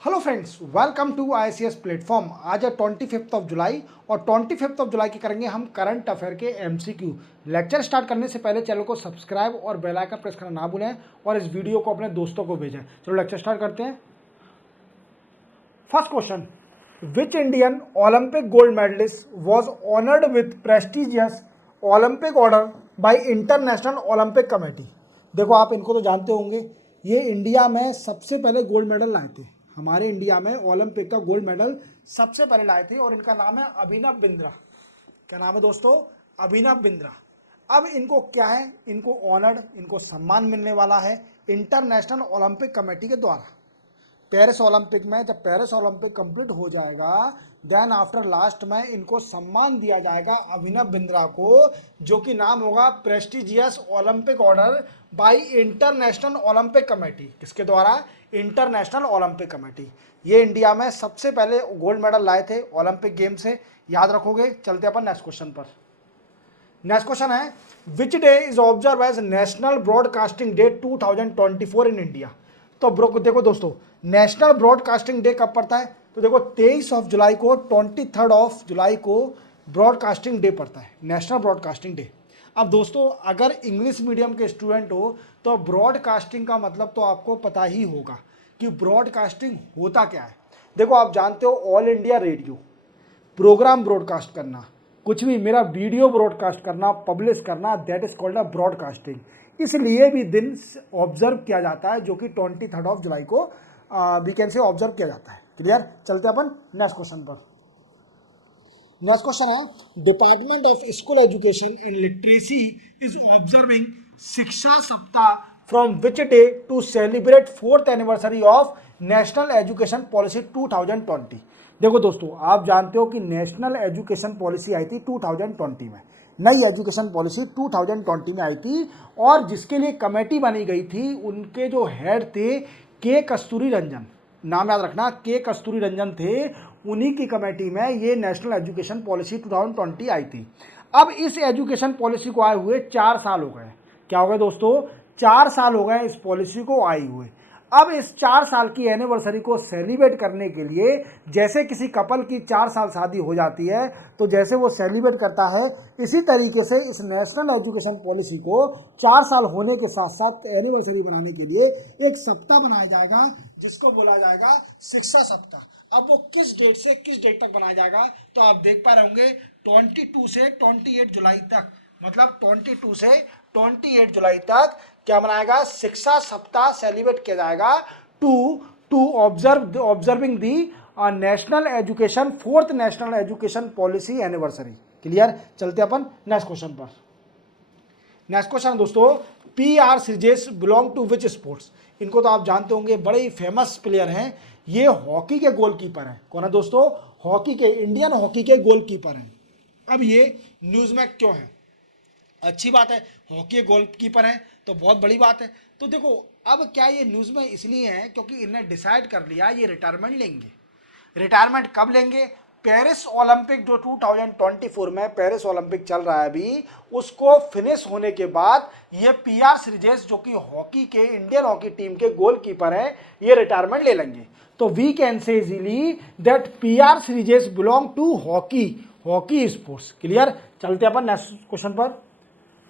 Hello friends, welcome to ICS platform. आज है 25 of July और 25 ऑफ जुलाई की करेंगे हम करंट अफेयर के MCQ। लेक्चर स्टार्ट करने से पहले चैनल को सब्सक्राइब और बेल आइकन प्रेस करना ना भूलें और इस वीडियो को अपने दोस्तों को भेजें। चलो लेक्चर स्टार्ट करते हैं। First question, which Indian Olympic gold medallist was honoured with prestigious Olympic order by International Olympic Committee. देखो, आप इनको तो जानते होंगे, ये इंडिया में सबसे पहले गोल्ड मेडल लाए थे। हमारे इंडिया में ओलंपिक का गोल्ड मेडल सबसे पहले लाए थे और इनका नाम है अभिनव बिंद्रा। क्या नाम है दोस्तों? अभिनव बिंद्रा। अब इनको क्या है, इनको ऑनर्ड, इनको सम्मान मिलने वाला है इंटरनेशनल ओलंपिक कमेटी के द्वारा। पेरिस ओलंपिक में जब पेरिस ओलंपिक कंप्लीट हो जाएगा, देन आफ्टर लास्ट में इनको सम्मान दिया जाएगा अभिनव बिंद्रा को, जो कि नाम होगा prestigious Olympic order by international Olympic committee. किसके द्वारा? International Olympic committee. ये इंडिया में सबसे पहले गोल्ड मेडल लाए थे ओलंपिक गेम से, याद रखोगे। चलते अपन नेक्स्ट क्वेश्चन पर। नेक्स्ट क्वेश्चन है, which day is observe as national broadcasting day 2024 in India. तो देखो दोस्तों, नेशनल ब्रॉडकास्टिंग डे कब पड़ता है? तो देखो 23 ऑफ जुलाई को, 23 ऑफ जुलाई को ब्रॉडकास्टिंग डे पड़ता है, नेशनल ब्रॉडकास्टिंग डे। अब दोस्तों, अगर इंग्लिश मीडियम के स्टूडेंट हो तो ब्रॉडकास्टिंग का मतलब तो आपको पता ही होगा कि ब्रॉडकास्टिंग होता क्या है। देखो, आप जानते हो All India Radio, programme broadcast करना, कुछ भी, मेरा वीडियो ब्रॉडकास्ट करना, पब्लिश करना, that is called a broadcasting. इसलिए भी दिन ऑब्जर्व किया जाता है, जो कि 23 ऑफ जुलाई को वीकेंड से ऑब्जर्व किया जाता है। क्लियर? चलते अपन नेक्स्ट क्वेश्चन पर। नेक्स्ट क्वेश्चन है, department of school education and literacy is observing Shiksha Saptah from which day to celebrate 4th anniversary of national education policy 2020। देखो दोस्तों, आप जानते हो कि नेशनल एजुकेशन पॉलिसी आई थी 2020 में, नई एजुकेशन पॉलिसी 2020 में आई थी, और जिसके लिए कमेटी बनी गई थी, उनके जो हेड थे के कस्तूरी रंजन, नाम याद रखना, के कस्तूरी रंजन थे। उन्हीं की कमेटी में ये नेशनल एजुकेशन पॉलिसी 2020 आई थी। अब इस एजुकेशन पॉलिसी को आए हुए 4 साल हो गए। क्या हो गए दोस्तों? 4 साल हो गए इस पॉलिसी को आए हुए। अब इस 4 साल की एनिवर्सरी को सेलिब्रेट करने के लिए, जैसे किसी कपल की 4 साल शादी हो जाती है तो जैसे वो सेलिब्रेट करता है, इसी तरीके से इस नेशनल एजुकेशन पॉलिसी को 4 साल होने के साथ साथ एनिवर्सरी बनाने के लिए एक सप्ताह बनाया जाएगा, जिसको बोला जाएगा शिक्षा सप्ताह। अब वो किस डेट से किस डेट तक बनाया जाएगा, तो आप देख पा रहे होंगे 22 से 28 जुलाई तक, मतलब 22 से 28 जुलाई तक क्या बनाएगा? शिक्षा सप्ताह सेलिब्रेट किया जाएगा to to observing the national education 4th national education policy anniversary. Clear? चलते अपन नेक्स्ट क्वेश्चन पर। नेक्स्ट क्वेश्चन दोस्तों, PR Sreejesh belong to which sports. इनको तो आप जानते होंगे, बड़े ही फेमस प्लेयर हैं। ये हॉकी के गोलकीपर हैं। कौन है दोस्तों? हॉकी के, इंडियन हॉकी के गोलकीपर हैं। अब ये न्यूज में क्यों है? अच्छी बात है, हॉकी गोलकीपर है तो बहुत बड़ी बात है। तो देखो, अब क्या ये न्यूज़ में इसलिए है क्योंकि इन्हें डिसाइड कर लिया ये रिटायरमेंट लेंगे। रिटायरमेंट कब लेंगे? पेरिस ओलंपिक जो 2024 में पेरिस ओलंपिक चल रहा है अभी, उसको फिनिश होने के बाद ये PR श्रीजेश, जो कि हॉकी के, इंडियन हॉकी टीम के गोलकीपर हैं, ये रिटायरमेंट ले लेंगे। तो we can say easily that PR Sreejesh belong to hockey sports. Clear? चलते अपन नेक्स्ट क्वेश्चन पर।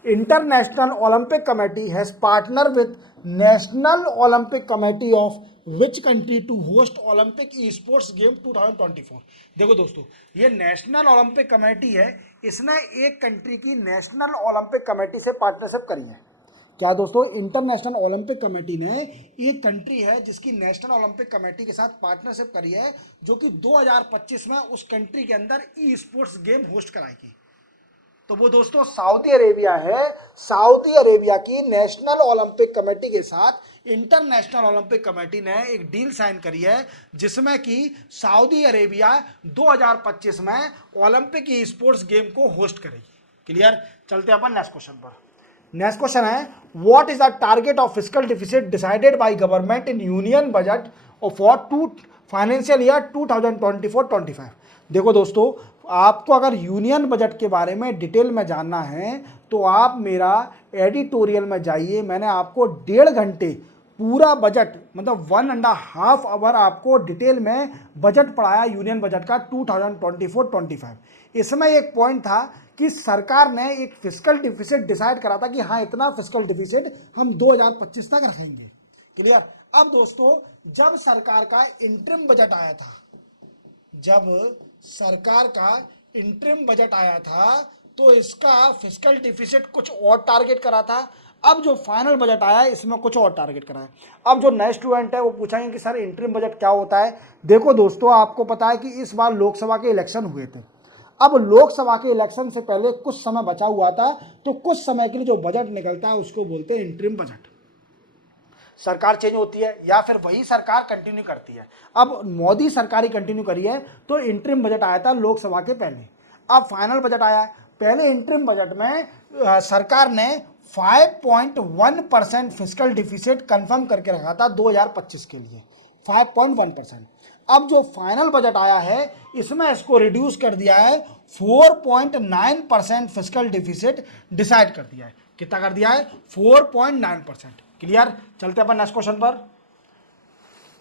International Olympic Committee has partnered with National Olympic Committee of which country to host Olympic Esports Game 2024। देखो दोस्तों, ये national Olympic committee है, इसने एक country की नेशनल ओलंपिक कमेटी से पार्टनरशिप करी है। क्या दोस्तों? इंटरनेशनल ओलंपिक कमेटी ने, एक कंट्री है जिसकी नेशनल ओलंपिक कमेटी के साथ पार्टनरशिप करी है, जो कि 2025 में उस कंट्री के अंदर ई स्पोर्ट्स गेम होस्ट कराएगी। तो वो दोस्तों सऊदी अरेबिया है। सऊदी अरेबिया की नेशनल ओलंपिक कमेटी के साथ इंटरनेशनल ओलंपिक कमेटी ने एक डील साइन करी है, जिसमें कि सऊदी अरेबिया 2025 में ओलंपिक ई स्पोर्ट्स गेम को होस्ट करेगी। क्लियर? चलते अपन नेक्स्ट क्वेश्चन पर। नेक्स्ट क्वेश्चन है, what is the target of fiscal deficit decided by government in union budget for financial year 2024-25। देखो दोस्तों, आपको अगर यूनियन बजट के बारे में डिटेल में जानना है तो आप मेरा एडिटोरियल में जाइए। मैंने आपको 1.5 घंटे पूरा बजट मतलब 1.5 आवर आपको डिटेल में बजट पढ़ाया यूनियन बजट का 2024-25। इसमें एक पॉइंट था कि सरकार ने एक फिस्कल डिफिसिट डिसाइड करा था कि हाँ इतना फिस्कल डिफिसिट हम 2025 तक रखेंगे। क्लियर। अब दोस्तों जब सरकार का इंटरिम बजट आया था, जब सरकार का इंटरिम बजट आया था तो इसका फिस्कल डिफिसिट कुछ और टारगेट करा था। अब जो फाइनल बजट आया है इसमें कुछ और टारगेट करा है। अब जो नए स्टूडेंट है वो पूछेंगे कि सर इंटरिम बजट क्या होता है। देखो दोस्तों आपको पता है कि इस बार लोकसभा के इलेक्शन हुए थे। अब लोकसभा के इलेक्शन से पहले कुछ समय बचा हुआ था, तो कुछ समय के लिए जो बजट निकलता है उसको बोलते हैं इंटरिम बजट। सरकार चेंज होती है या फिर वही सरकार कंटिन्यू करती है। अब मोदी सरकार ही कंटिन्यू करी है, तो इंटरिम बजट आया था लोकसभा के पहले। अब फाइनल बजट आया है। पहले इंटरिम बजट में सरकार ने 5.1% फिस्कल डिफिसिट कंफर्म करके रखा था 2025 के लिए, 5.1%। अब जो फाइनल बजट आया है इसमें इसको रिड्यूस कर दिया है, 4.9% फिस्कल डिफिसिट डिसाइड कर दिया है। कितना कर दिया है? 4.9%। क्लियर। चलते अपन नेक्स्ट क्वेश्चन पर।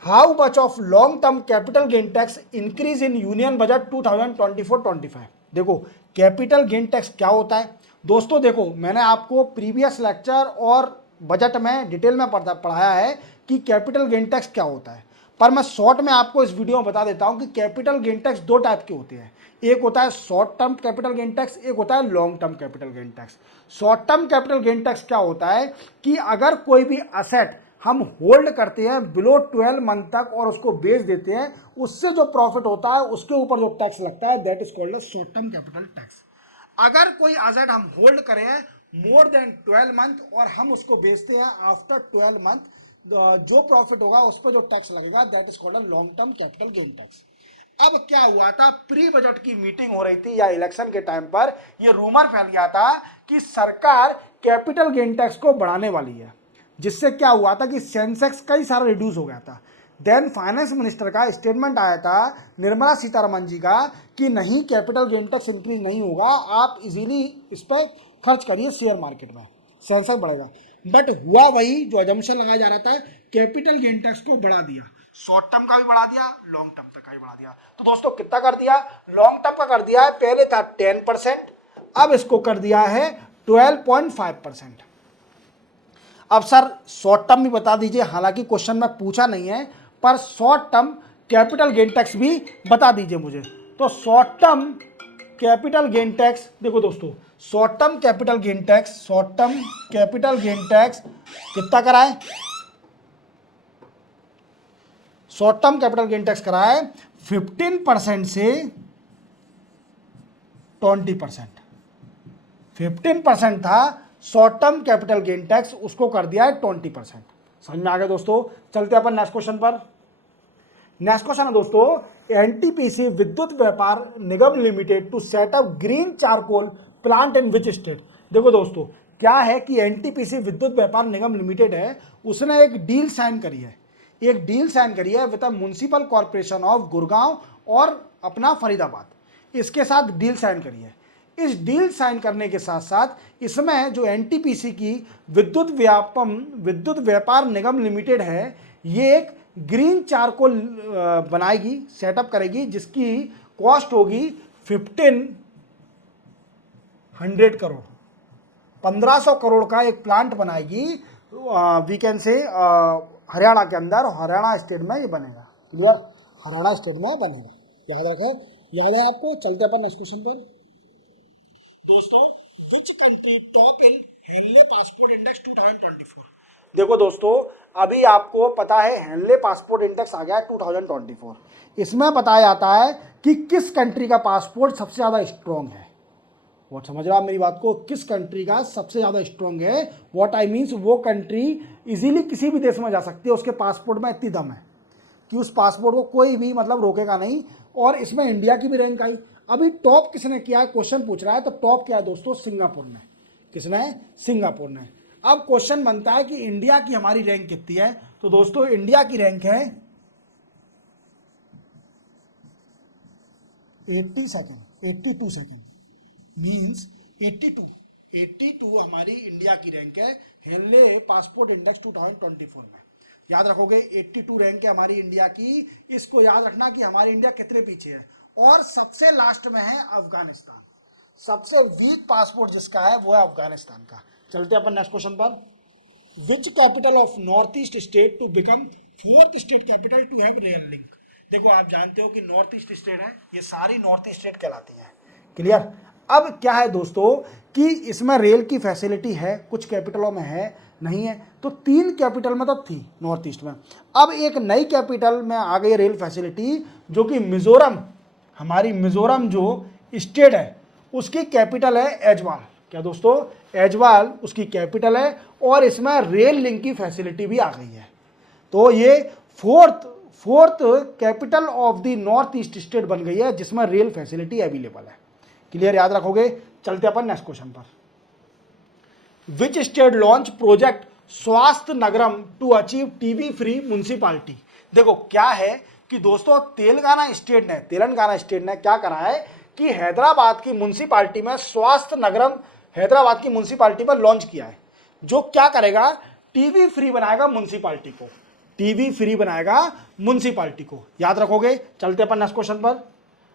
How much of long term capital gain tax increase in union budget 2024-25। देखो कैपिटल गेन टैक्स क्या होता है दोस्तों। देखो मैंने आपको प्रीवियस लेक्चर और बजट में डिटेल में पढ़ाया है कि कैपिटल गेन टैक्स क्या होता है, पर मैं शॉर्ट में आपको इस वीडियो में बता देता हूं कि कैपिटल गेन टैक्स दो टाइप के होते हैं। एक होता है short term capital gain tax, एक होता है long term capital gain tax. Short term capital gain tax क्या होता है कि अगर कोई भी असेट हम होल्ड करते हैं बिलो 12 मंथ तक और उसको बेच देते हैं, उससे जो प्रॉफिट होता है उसके ऊपर जो टैक्स लगता है that is called as short term capital tax. अगर कोई असेट हम होल्ड करें मोर देन 12 मंथ और हम उसको बेचते हैं आफ्टर 12 मंथ, जो प्रॉफिट होगा उस पर जो टैक्स लगेगा that is called long term capital gain tax. अब क्या हुआ था, प्री बजट की मीटिंग हो रही थी या इलेक्शन के टाइम पर यह रूमर फैल गया था कि सरकार कैपिटल गेन टैक्स को बढ़ाने वाली है, जिससे क्या हुआ था कि सेंसेक्स कई सारा रिड्यूस हो गया था। देन फाइनेंस मिनिस्टर का स्टेटमेंट आया था, निर्मला सीतारमन जी का, कि नहीं कैपिटल गेन टैक्स इंक्रीज नहीं होगा, आप इजीली इस पर खर्च करिए शेयर मार्केट में, सेंसेक्स बढ़ेगा। बट हुआ वही जो अजम्पशन लगाया जा रहा था, कैपिटल गेन टैक्स को बढ़ा दिया, शॉर्ट टर्म का भी बढ़ा दिया, लॉन्ग टर्म तक का भी बढ़ा दिया। तो दोस्तों कितना कर दिया? लॉन्ग टर्म का कर दिया है, पहले था 10%, अब इसको कर दिया है 12.5%। अब सर शॉर्ट टर्म भी बता दीजिए, हालांकि क्वेश्चन में पूछा नहीं है, पर short term capital gain tax भी बता दीजिए मुझे। तो short term capital gain tax, देखो दोस्तों short term capital gain tax, short term capital gain tax कितना कराए? Short term capital gain tax कराए 15% से 20%। 15% था short term capital gain tax, उसको कर दिया है 20%। समझ में आ गया दोस्तों। चलते अपन नेक्स्ट क्वेश्चन पर। नेक्स्ट क्वेश्चन है दोस्तों, NTPC Vidyut Vyapar Nigam Limited to set up green charcoal plant in which state. देखो दोस्तों क्या है कि एनटीपीसी विद्युत व्यापार निगम लिमिटेड है, उसने एक डील साइन करी है, एक डील साइन करी है with municipal corporation of Gurgaon और अपना फरीदाबाद, इसके साथ डील साइन करी है। इस डील साइन करने के साथ साथ इसमें जो एनटीपीसी की विद्युत व्यापार निगम लिमिटेड है, ये एक ग्रीन चारकोल बनाएगी, सेटअप करेगी, जिसकी कॉस्ट होगी 1500 करोड़, 1500 करोड़ का एक प्लांट बनाएगी। वी कैन से हरियाणा के अंदर, हरियाणा स्टेट में ये बनेगा। क्लियर, हरियाणा स्टेट में बनेगा, याद रखें, याद है आपको। चलते अपन नेक्स्ट क्वेश्चन पर दोस्तों, which country top in Henley passport index 2024। देखो दोस्तों अभी आपको पता है हेनले पासपोर्ट इंडेक्स आ गया है 2024। इसमें बताया जाता है कि किस कंट्री का पासपोर्ट सबसे ज़्यादा स्ट्रॉन्ग है। वो समझ रहा मेरी बात को, किस कंट्री का सबसे ज़्यादा स्ट्रॉन्ग है। व्हाट आई मीन्स, वो कंट्री इजीली किसी भी देश में जा सकती है, उसके पासपोर्ट में इतनी दम है कि उस पासपोर्ट को कोई भी मतलब रोकेगा नहीं। और इसमें इंडिया की भी रैंक आई। अभी टॉप किसने किया है, क्वेश्चन पूछ रहा है, तो टॉप क्या है दोस्तों? सिंगापुर ने। किसने? सिंगापुर ने। अब क्वेश्चन बनता है कि इंडिया की हमारी रैंक कितनी है, तो दोस्तों इंडिया की रैंक है 82 सेकेंड, मीन्स 82 हमारी इंडिया की रैंक है हेनले पासपोर्ट इंडेक्स 2024 में। याद रखोगे 82 रैंक है हमारी इंडिया की। इसको याद रखना कि हमारी इंडिया कितने पीछे है। और सबसे लास्ट में है अफगानिस्तान। सबसे वीक पासपोर्ट जिसका है वो है अफगानिस्तान का। चलते हैं अपन नेक्स्ट क्वेश्चन पर। Which capital of north east state to become fourth state capital to have rail link. देखो आप जानते हो कि नॉर्थ ईस्ट स्टेट है, ये सारी नॉर्थ ईस्ट स्टेट कहलाती हैं। क्लियर। अब क्या है दोस्तों कि इसमें रेल की फैसिलिटी है, कुछ कैपिटलों में है नहीं है, तो 3 कैपिटल में तो थी नॉर्थ ईस्ट में। अब एक नई कैपिटल में आ गई रेल फैसिलिटी, जो कि मिजोरम, हमारी मिजोरम जो स्टेट है उसकी कैपिटल है ऐजवाल। क्या दोस्तों, ऐजवाल उसकी कैपिटल है और इसमें रेल लिंक की फैसिलिटी भी आ गई है। तो ये fourth capital of the north east state बन गई है जिसमें रेल फैसिलिटी अवेलेबल है। क्लियर, याद रखोगे। चलते अपन नेक्स्ट क्वेश्चन पर। Which state launch project Swasthya Nagaram to achieve TB free municipality. देखो क्या है कि दोस्तों तेलंगाना स्टेट ने क्या करा है कि हैदराबाद की म्युनिसिपालिटी में स्वास्थ्य नगरम हैदराबाद की म्युनिसिपालिटी में लॉन्च किया है, जो क्या करेगा, टीबी फ्री बनाएगा म्युनिसिपालिटी को। टीबी फ्री बनाएगा म्युनिसिपालिटी को, याद रखोगे। चलते अपन नेक्स्ट क्वेश्चन पर।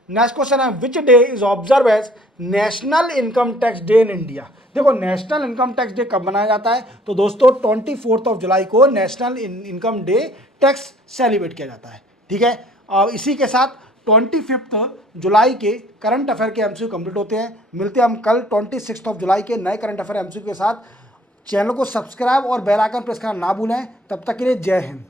नेक्स्ट क्वेश्चन है which day is observe as national income tax day in India. देखो नेशनल इनकम टैक्स डे कब मनाया जाता है, तो दोस्तों 24 जुलाई को national income day tax celebrate किया जाता है। ठीक है, और इसी के साथ 25 जुलाई के करंट अफेयर के एमसीक्यू कंप्लीट होते हैं। मिलते हैं हम कल 26 जुलाई के नए करंट अफेयर एमसीक्यू के साथ। चैनल को सब्सक्राइब और बेल आइकन प्रेस करना ना भूलें। तब तक के लिए जय हिंद।